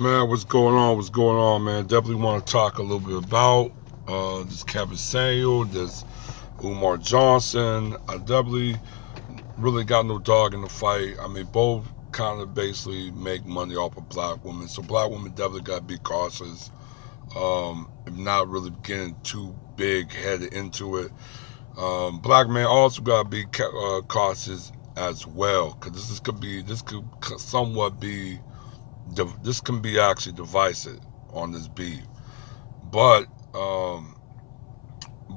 Man, what's going on? What's going on, man? Definitely want to talk a little bit about this Kevin Samuel, this Umar Johnson. I definitely really got no dog in the fight. I mean, both kind of basically make money off of black women. So black women definitely got to be cautious. Not really getting too big headed into it. Black men also got to be cautious as well, because this could somewhat be this can be actually divisive on this beef. But um,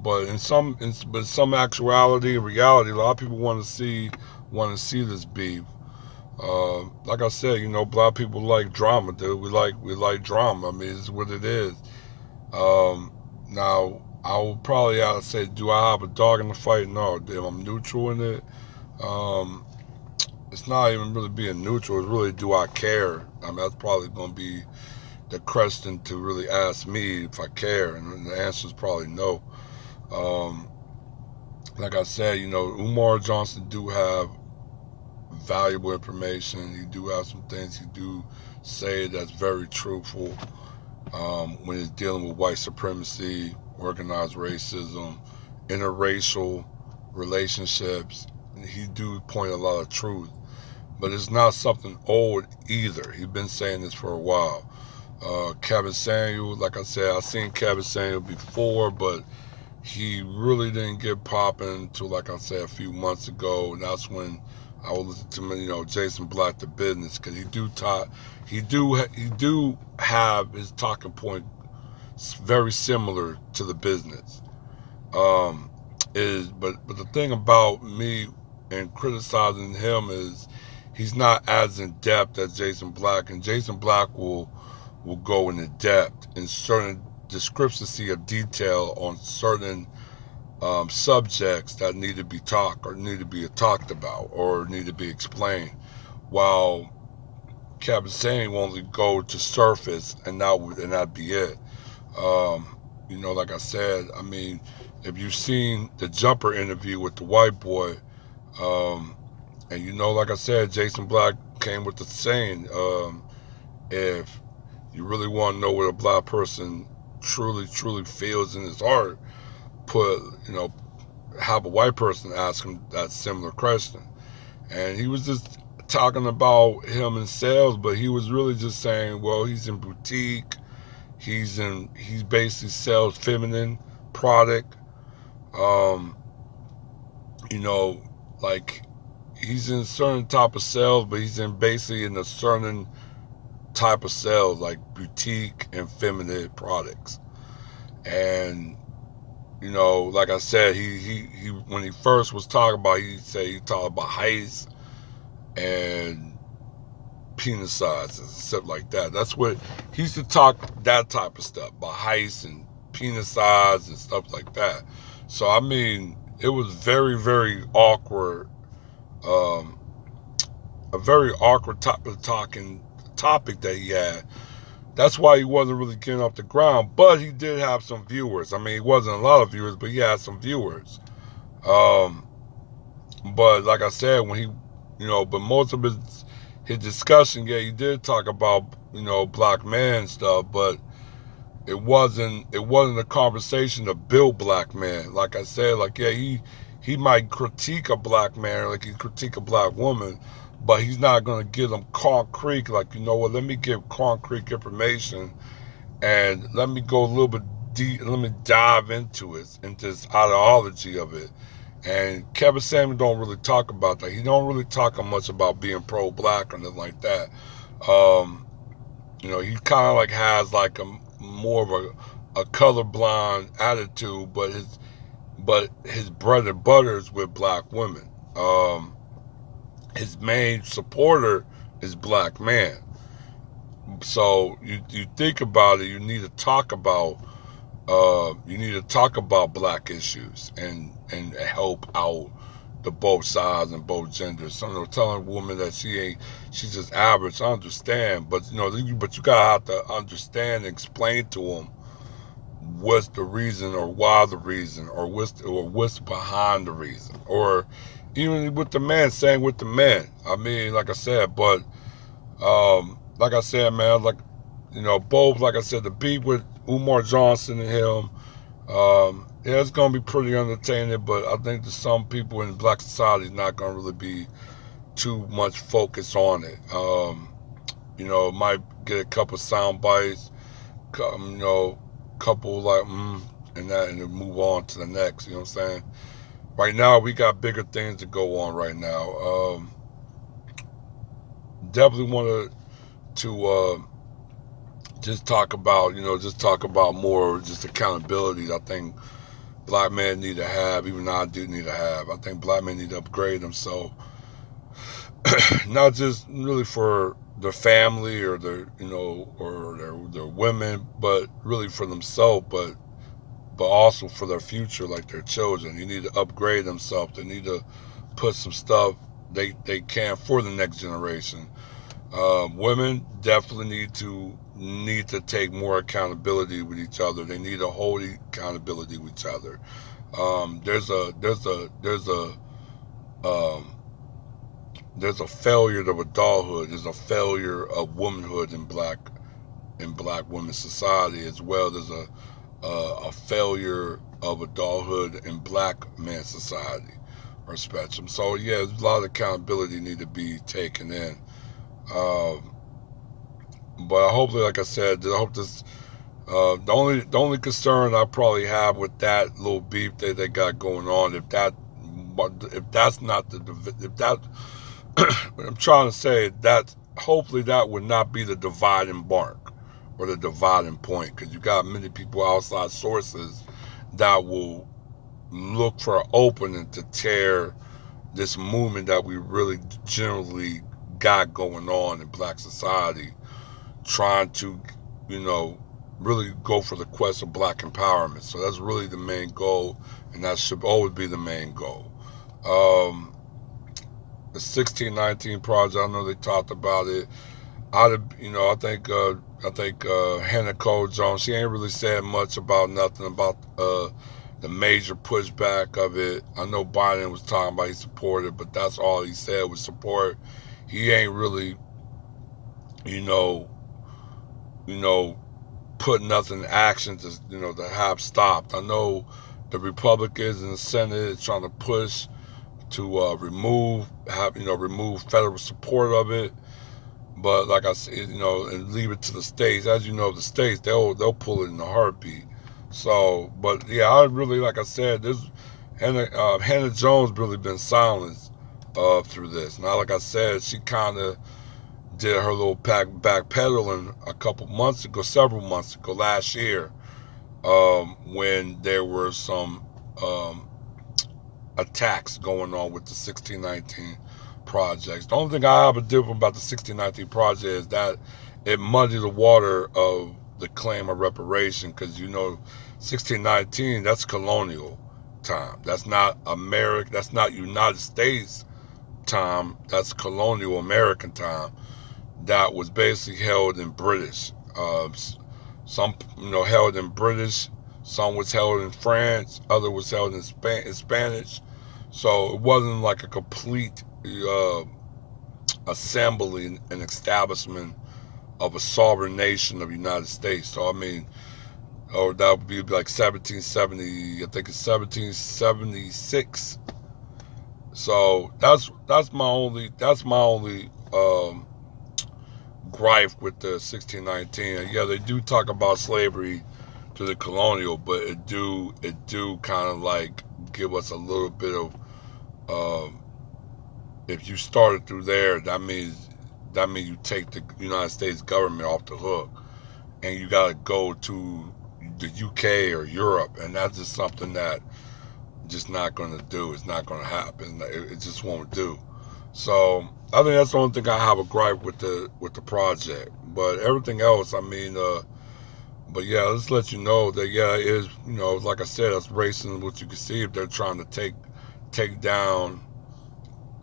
but in some actuality, reality, a lot of people want to see this beef. Like I said, black people like drama, dude. We like drama. I mean, it's what it is. Um, Now, I will probably have to say, do I have a dog in the fight? No, I'm neutral in it. Um, it's not even really being neutral. It's really, do I care? I mean, that's probably going to be the question to really ask me if I care, and the answer is probably no. Um, like I said, Umar Johnson do have valuable information. He do have some things he do say that's very truthful when he's dealing with white supremacy, organized racism, interracial relationships. He do point a lot of truth, but it's not something old either. He's been saying this for a while. Kevin Samuel, like I said, I've seen Kevin Samuel before, but he really didn't get popping until, like I said, a few months ago, and that's when I was listening to Jason Black, the business, because he do have his talking point very similar to the business. Um, but the thing about me and criticizing him is he's not as in depth as Jason Black, and Jason Black will go into depth in certain discrepancy of detail on certain subjects that need to be talked or need to be talked about or need to be explained. While Kevin saying will only go to surface and that be it. Um, like I said, I mean, if you've seen the Jumper interview with the white boy, um, and like I said, Jason Black came with the saying, if you really want to know what a black person truly feels in his heart, put have a white person ask him that similar question. And he was just talking about him in sales, but he was really just saying, well, he's in boutique, he's basically sells feminine product. Um, you know, like he's in a certain type of sales, but he's in basically in a certain type of sales, like boutique and feminine products. And like I said, he when he first was talking about, he talked about heights and penis size and stuff like that. That's what he used to talk, that type of stuff about heights and penis size and stuff like that. So I mean, it was very awkward, um, a very awkward type of talking topic that he had. That's why he wasn't really getting off the ground, but he did have some viewers. I mean, he wasn't a lot of viewers, but he had some viewers. Um, but like I said, when but most of his discussion, yeah, he did talk about black man stuff, but it wasn't a conversation to build black man. Like I said, like yeah, he might critique a black man, like he critique a black woman, but he's not gonna give them concrete. Like what? Let me give concrete information, and let me go a little bit deep. Let me dive into this ideology of it. And Kevin Samuel don't really talk about that. He don't really talk much about being pro-black or nothing like that. Um, he kind of like has like a more of a colorblind attitude, but his bread and butter is with black women. His main supporter is black man. So you think about it, you need to talk about black issues and help out the both sides and both genders. So telling a woman that she's just average, I understand, but but you gotta have to understand and explain to them what's the reason or why the reason or what's behind the reason, or even with the man, saying with the men. I mean, like I said, but like I said, man, like both, like I said, the beef with Umar Johnson and him, yeah, it's gonna be pretty entertaining. But I think that some people in black society is not gonna really be too much focus on it. Might get a couple sound bites, couple like and that, and then move on to the next. You know what I'm saying? Right now, we got bigger things to go on. Right now, definitely want to just talk about more just accountability. I think black men need to have, even though I do need to have. I think black men need to upgrade themselves, not just really for their family or their women, but really for themselves, but also for their future, like their children. You need to upgrade themselves. They need to put some stuff they can for the next generation. Women definitely need to take more accountability with each other. They need to hold accountability with each other. Um, there's a failure of adulthood. There's a failure of womanhood in black women's society, as well as a failure of adulthood in black men's society or spectrum. So yeah, there's a lot of accountability need to be taken in. Um, but hopefully, like I said, I hope this. The only concern I probably have with that little beef that they got going on, if that's not the if that I'm trying to say that hopefully that would not be the dividing mark or the dividing point, because you got many people outside sources that will look for an opening to tear this movement that we really generally got going on in black society, trying to, you know, really go for the quest of black empowerment. So that's really the main goal, and that should always be the main goal. Um, the 1619 project, I know they talked about it. I think Hannah Cole Jones. She ain't really said much about nothing about the major pushback of it. I know Biden was talking about he supported, but that's all he said was support. He ain't really, you know, you know, put nothing in action to have stopped. I know the Republicans in the Senate is trying to push to remove federal support of it. But like I said, and leave it to the states. As you know, the states they'll pull it in a heartbeat. So, but yeah, I really, like I said, this Hannah Jones really been silenced through this. Now, like I said, she kind of did her little backpedaling a couple months ago, several months ago, last year, when there were some um, attacks going on with the 1619 projects. The only thing I have a different about the 1619 project is that it muddied the water of the claim of reparation, because 1619, that's colonial time. That's not America. That's not United States time. That's colonial American time. That was basically held in British. Some held in British. Some was held in France. Other was held in Spanish. So it wasn't like a complete assembly and establishment of a sovereign nation of the United States. So I mean, or that would be like 1770. I think it's 1776. So that's my only gripe with the 1619. And yeah, they do talk about slavery to the colonial, but it do kind of like give us a little bit of um, if you started through there, that means you take the United States government off the hook, and you got to go to the UK or Europe, and that's just something that just not going to do. It's not going to happen. It just won't do. So I think that's the only thing I have a gripe with the project. But everything else, I mean, but yeah, let's let you know that yeah, it is, like I said, it's racing. What you can see if they're trying to take down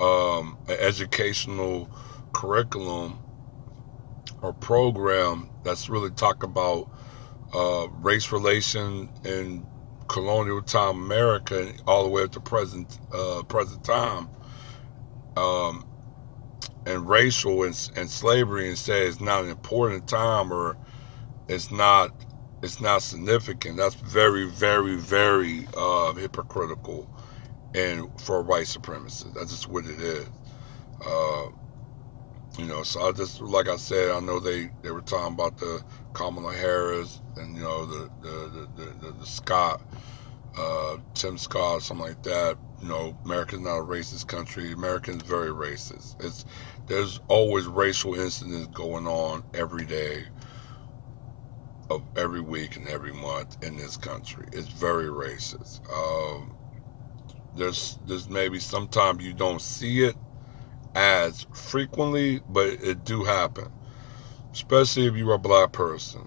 an educational curriculum or program that's really talk about race relation in colonial time America all the way up to present time, um, and racial and slavery, and say it's not an important time, or it's not it's not significant. That's very, very, very hypocritical and for white supremacists. That's just what it is. Uh, so I just, like I said, I know they were talking about the Kamala Harris and the Scott, Tim Scott, something like that. America's not a racist country. America's very racist. There's always racial incidents going on every day of every week and every month in this country. It's very racist. There's maybe sometimes you don't see it as frequently, but it do happen, especially if you're a black person.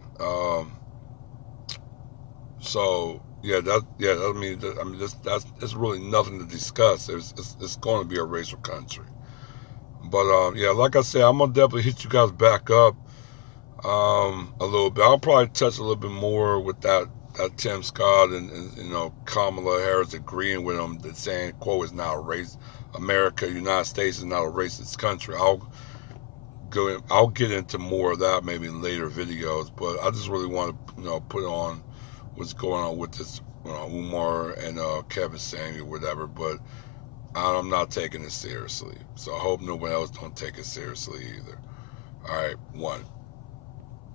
So yeah, that's really nothing to discuss. It's going to be a racial country. But yeah, like I said, I'm gonna definitely hit you guys back up a little bit. I'll probably touch a little bit more with that Tim Scott and Kamala Harris agreeing with him that saying quote is not a race. America, United States is not a racist country. I'll get into more of that maybe in later videos, but I just really want to put on what's going on with this Umar and Kevin Samuel, whatever. But I'm not taking it seriously, so I hope no one else don't take it seriously either. All right, one.